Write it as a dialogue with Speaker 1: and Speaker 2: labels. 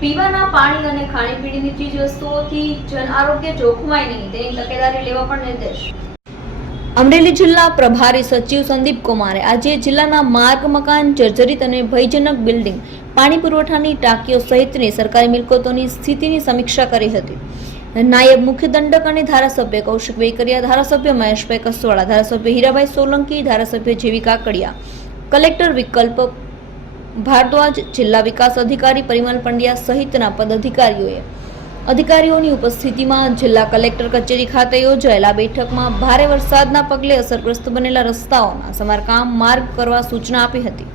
Speaker 1: પીવાના પાણી અને ખાણીપીણીની ચીજ વસ્તુઓથી જન આરોગ્ય જોખમાય નહીં. તેની તકેદારી લેવા પણ નિર્દેશ. અમરેલી જિલ્લા પ્રભારી સચિવ સંદીપ કુમારે આજે જિલ્લાના માર્ગ મકાન, જર્જરિત અને ભયજનક બિલ્ડિંગ, પાણી પુરવઠાની ટાંકીઓ સહિતની સરકારી મિલકતોની સ્થિતિની સમીક્ષા કરી હતી. નાયબ મુખ્ય દંડક અને ધારાસભ્ય કૌશિક વેકરિયા, ધારાસભ્ય મહેશભાઈ કસવાળા, ધારાસભ્ય હીરાભાઈ સોલંકી, ધારાસભ્ય જેવી કાકડિયા, કલેક્ટર વિકલ્પ ભારદ્વાજ જિલ્લા વિકાસ અધિકારી પરિમલ પંડ્યા સહિતના પદાધિકારીઓએ અધિકારીઓની ઉપસ્થિતિમાં જિલ્લા કલેક્ટર કચેરી ખાતે યોજાયેલા બેઠકમાં ભારે વરસાદના પગલે અસરગ્રસ્ત બનેલા રસ્તાઓના સમારકામ માર્ગ કરવા સૂચના આપી હતી.